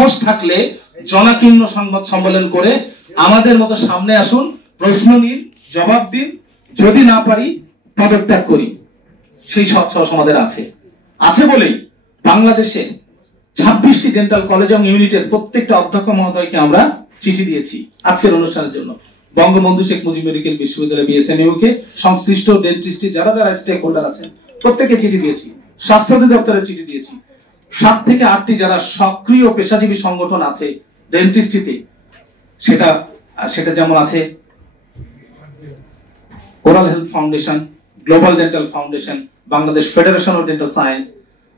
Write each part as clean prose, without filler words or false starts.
সাহস থাকলে জনাকীর্ণ সংবাদ সম্মেলন করে আমাদের মতো সামনে আসুন, প্রশ্ন নিন, জবাব দিন, যদি না পারি পদত্যাগ করি। সেই সৎসাহস আমাদের আছে বলেই বাংলাদেশে 26টি ডেন্টাল কলেজ এবং ইউনিটের প্রত্যেকটা অধ্যক্ষ মহোদয়কে আমরা চিঠি দিয়েছি আজকের অনুষ্ঠানের জন্য। বঙ্গবন্ধু শেখ মুজিব মেডিকেল বিশ্ববিদ্যালয় বিএসএমইউ কে সংশ্লিষ্ট ডেন্টিস্ট যারা স্টেক হোল্ডার আছেন প্রত্যেককে চিঠি দিয়েছি, স্বাস্থ্য অধিদপ্তরের চিঠি দিয়েছি। 7 থেকে 8টি যারা সক্রিয় পেশাজীবী সংগঠন আছে ডেন্টিস্ট্রিতে, সেটা যেমন আছে oral health foundation, global dental foundation, Bangladesh federation of dental science,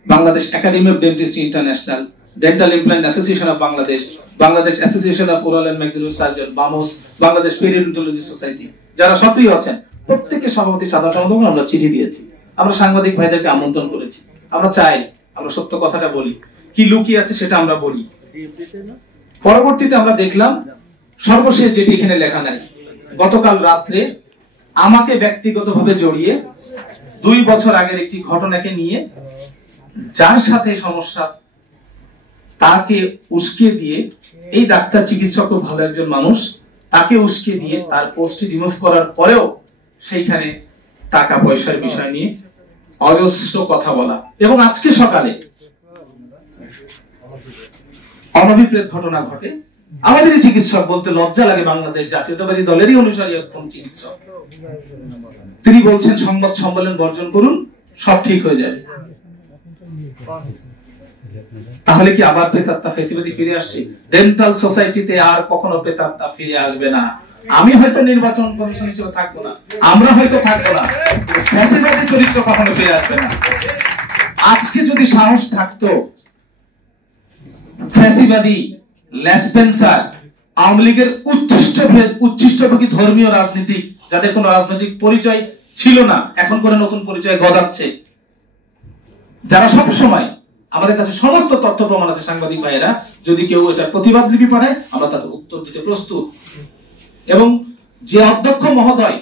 Bangladesh academy of dentistry international, dental implant association of Bangladesh, Bangladesh association of oral and maxillary surgeon BAMOS, Bangladesh periodontology society যারা সক্রিয় আছেন প্রত্যেককে সভাপতি সাধারণ সম্পাদক আমরা চিঠি দিয়েছি। আমরা সাংবাদিক ভাইদেরকে আমন্ত্রণ করেছি। আমরা চাই আমরা সত্য কথাটা বলি, কি লুকিয়ে আছে সেটা আমরা বলি। পরবর্তীতে আমরা দেখলাম সর্বশেষ যেটি এখানে লেখা নাই, গতকাল রাত্রে আমাকে ব্যক্তিগতভাবে জড়িয়ে 2 বছর আগের একটি ঘটনাকে নিয়ে যার সাথে সমস্যা তাকে উস্কে দিয়ে, এই ডাক্তার চিকিৎসক ভালো একজন মানুষ, তাকে উস্কে দিয়ে তার পোস্টটি রিমুভ করার পরেও সেইখানে টাকা পয়সার বিষয় নিয়ে অজস্র কথা বলা, এবং আজকে সকালে অনভিপ্রেত ঘটনা ঘটে। আমাদের চিকিৎসক বলতে লজ্জা লাগে, বাংলাদেশ জাতীয়তাবাদী দলেরই অনুসারী একজন চিকিৎসক, তিনি বলছেন সংবাদ সম্মেলন বর্জন করুন, সব ঠিক হয়ে যাবে। তাহলে কি আবার প্রেতাত্মা ফ্যাসিবাদী ফিরে আসছে? ডেন্টাল সোসাইটিতে আর কখনো প্রেতাত্মা ফিরে আসবে না। আমি হয়তো নির্বাচন কমিশন হিসেবে থাকবো না, আমরা হয়তো থাকবো না, ফ্যাসিবাদী চরিত্র কখনো ফিরে আসবে না। আজকে যদি সাহস থাকতো ফ্যাসিবাদী লেসপেন্সার আওয়ামী লীগের উচ্ছিষ্টভোগী ধর্মীয় রাজনীতিক, যাদের কোনো রাজনৈতিক পরিচয় ছিল না, এখন করে নতুন পরিচয় গদাচ্ছে, যারা সব সময় আমাদের কাছে সমস্ত তথ্য প্রমাণ আছে, সাংবাদিক ভাইয়েরা যদি কেউ এটা প্রতিবাদ লিপি পাঠায় আমরা তাদের উত্তর দিতে প্রস্তুত। এবং যে অধ্যক্ষ মহোদয়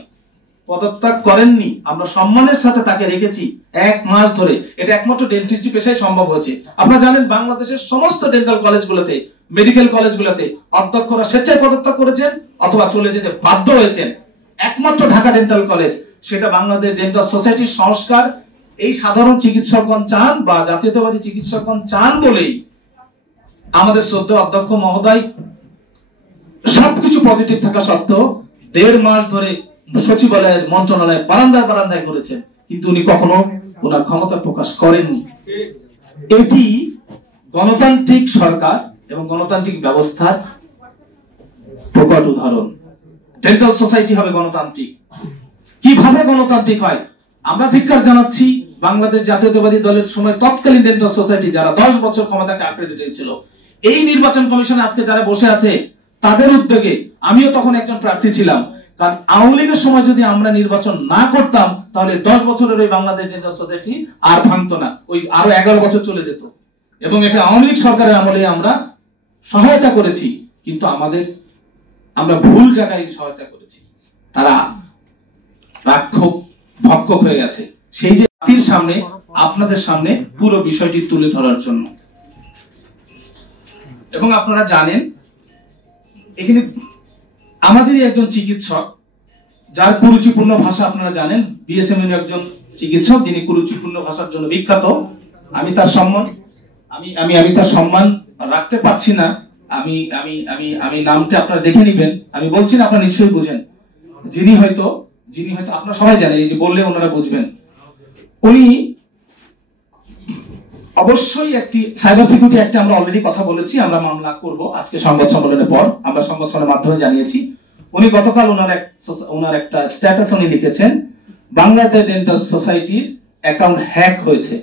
পদত্যাগ করেননি, আমরা সম্মানের সাথে তাকে রেখেছি 1 মাস ধরে। এটা একমাত্র ডেন্টিস্ট্রি পেশায় সম্ভব হয়েছে। আপনারা জানেন বাংলাদেশের সমস্ত ডেন্টাল কলেজগুলোতে, মেডিকেল কলেজগুলোতে অধ্যক্ষরা স্বেচ্ছায় পদত্যাগ করেছেন অথবা চলে যেতে বাধ্য হয়েছেন। একমাত্র ঢাকা ডেন্টাল কলেজ, সেটা বাংলাদেশ ডেন্টাল সোসাইটির সংস্কার এই সাধারণ চিকিৎসকগণ চান বা জাতীয়তাবাদী চিকিৎসকগণ চান বলেই আমাদের শ্রদ্ধেয় অধ্যক্ষ মহোদয় সবকিছু পজিটিভ থাকা সত্ত্বেও 1.5 মাস ধরে সচিবালয়ের মন্ত্রণালয়ে বারান্দায় করেছেন, কিন্তু উনি কখনো ওনার ক্ষমতা প্রকাশ করেননি। এটি গণতান্ত্রিক সরকার এবং গণতান্ত্রিক ব্যবস্থার প্রকট উদাহরণ। ডেন্টাল সোসাইটি হবে গণতান্ত্রিক। কিভাবে গণতান্ত্রিক হয়? আমরা ধিক্কার জানাচ্ছি বাংলাদেশ জাতীয়তাবাদী দলের সময় তৎকালীন ডেন্টাল সোসাইটি যারা 10 বছর ক্ষমতাকে আঁকড়ে রেখেছিল, এই নির্বাচন কমিশনে আজকে যারা বসে আছে তাদের উদ্যোগে, আমিও তখন একজন প্রার্থী ছিলাম, কারণ আওয়ামী লীগের সময় যদি আমরা নির্বাচন না করতাম তাহলে 10 বছরের ওই বাংলাদেশ ডেন্টাল সোসাইটি আর ভাঙতো না, ওই আরো 11 বছর চলে যেত। এবং এটা আওয়ামী লীগ সরকারের আমলে আমরা সহায়তা করেছি, কিন্তু আমরা ভুল জায়গায় সহায়তা করেছি। তারা রাক্ষস ভক্ষক হয়ে গেছে। সেই যে জাতির সামনে, আপনাদের সামনে পুরো বিষয়টি তুলে ধরার জন্য। এবং আপনারা জানেন এখানে আমাদেরই একজন চিকিৎসক, যার কুরুচিপূর্ণ ভাষা আপনারা জানেন, বিএসএমইউ একজন চিকিৎসক যিনি কুরুচিপূর্ণ ভাষার জন্য বিখ্যাত। আমি তার সম্মান রাখতে পারছি না, আমি নামটা আপনারা দেখে নেবেন, আমি বলছি না, আপনারা নিশ্চয়ই বুঝেন। যিনি হয়তো আপনারা সবাই জানেন, এই যে বললে ওনারা বুঝবেন। উনি অবশ্যই একটি সাইবার সিকিউরিটি অ্যাক্টে আমরা অলরেডি কথা বলেছি, আমরা মামলা করব আজকে সংবাদ সম্মেলনের পর, আমরা সংবাদ সম্মেলনের মাধ্যমে জানিয়েছি। উনি গতকাল ওনার একটা স্ট্যাটাস উনি লিখেছেন, বাংলাদেশ ডেন্টাল সোসাইটির অ্যাকাউন্ট হ্যাক হয়েছে,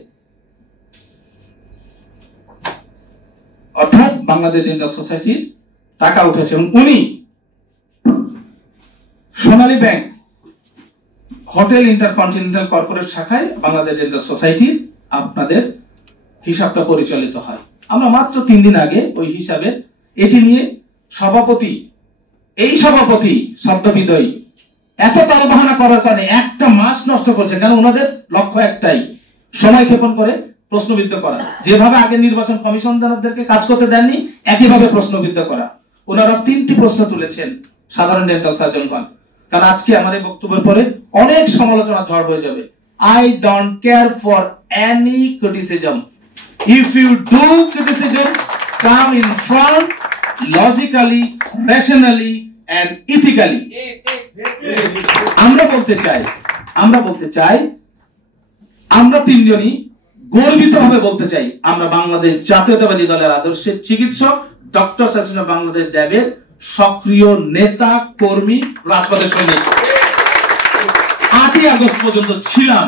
অর্থাৎ বাংলাদেশ ডেন্টাল সোসাইটির টাকা উঠেছে। এবং উনি সোনালী ব্যাংক হোটেল ইন্টারকন্টিনেন্টাল কর্পোরেট শাখায় বাংলাদেশ ডেন্টাল সোসাইটির আপনাদের হিসাবটা পরিচালিত হয়। আমরা মাত্র 3 দিন আগে ওই হিসাবে এটি নিয়ে সভাপতি শব্দবিদয়ী এত তালবাহানা করার কারণে 1 মাস নষ্ট করছে, কেন ওনাদের লক্ষ্য একটাই, সময় ক্ষেপণ করে প্রশ্নবিদ্ধ করা, যেভাবে আগে নির্বাচন কমিশনারদেরকে কাজ করতে দেননি একইভাবে প্রশ্নবিদ্ধ করা। ওনারা 3টি প্রশ্ন তুলেছেন সাধারণ ডেন্টাল সার্জনগণ। কারণ আজকে আমার এই বক্তব্যের পরে অনেক সমালোচনা ঝড় হয়ে যাবে। I don't care for any criticism. If you do criticism, come in front logically, rationally and ethically. আমরা বলতে চাই আমরা তিনজনই গর্বিতভাবে বলতে চাই আমরা বাংলাদেশ জাতীয়তাবাদী দলের আদর্শের চিকিৎসক ডক্টর শাসিনা বাংলাদেশ ড্যাবের সক্রিয় নেতা কর্মী রাজপথের সৈনিক। 8ই আগস্ট পর্যন্ত ছিলাম।